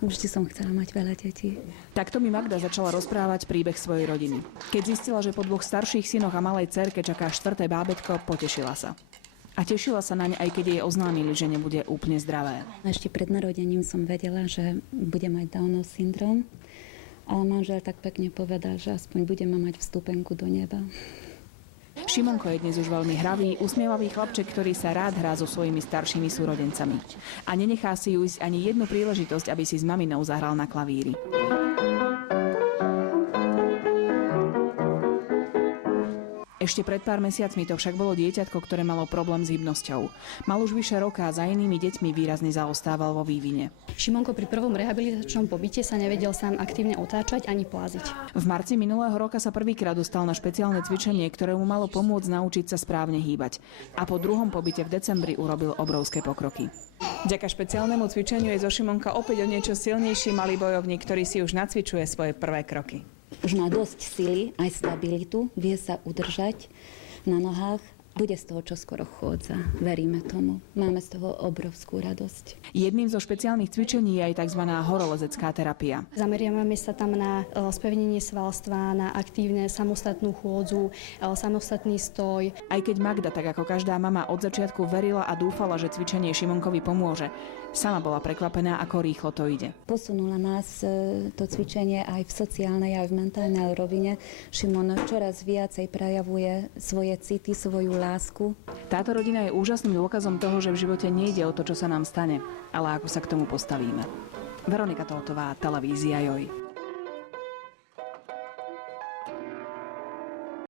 Vždy som chcela mať veľa detí. Takto mi Magda začala rozprávať príbeh svojej rodiny. Keď zistila, že po 2 starších synoch a malej dcerke čaká 4. bábätko, potešila sa. A tešila sa naň, aj keď jej oznámili, že nebude úplne zdravé. Ešte pred narodením som vedela, že bude mať Downov syndrom, ale manžel tak pekne povedal, že aspoň budeme mať vstupenku do neba. Šimonko je dnes už veľmi hravý, usmievavý chlapček, ktorý sa rád hrá so svojimi staršími súrodencami. A nenechá si ujsť ani jednu príležitosť, aby si s maminou zahral na klavíri. Ešte pred pár mesiacmi to však bolo dieťatko, ktoré malo problém s hybnosťou. Mal už vyše roka a za inými deťmi výrazne zaostával vo vývine. Šimonko pri prvom rehabilitačnom pobyte sa nevedel sám aktívne otáčať ani pláziť. V marci minulého roka sa prvýkrát dostal na špeciálne cvičenie, ktoré mu malo pomôcť naučiť sa správne hýbať. A po druhom pobyte v decembri urobil obrovské pokroky. Vďaka špeciálnemu cvičeniu je zo Šimonka opäť o niečo silnejší malý bojovník, ktorý si už nacvičuje svoje prvé kroky. Už má dosť sily, aj stabilitu, vie sa udržať na nohách. Bude z toho čoskoro chôdza. Veríme tomu. Máme z toho obrovskú radosť. Jedným zo špeciálnych cvičení je aj tzv. Horolezecká terapia. Zameriavame sa tam na spevnenie svalstva, na aktívne samostatnú chôdzu, samostatný stoj. Aj keď Magda, tak ako každá mama, od začiatku verila a dúfala, že cvičenie Šimonkovi pomôže, sama bola prekvapená, ako rýchlo to ide. Posunula nás to cvičenie aj v sociálnej, aj v mentálnej rovine. Šimon čoraz viacej prejavuje svoje city, svoju lásku. Táto rodina je úžasným dôkazom toho, že v živote nejde o to, čo sa nám stane, ale ako sa k tomu postavíme. Veronika Tótová, televízia Joj.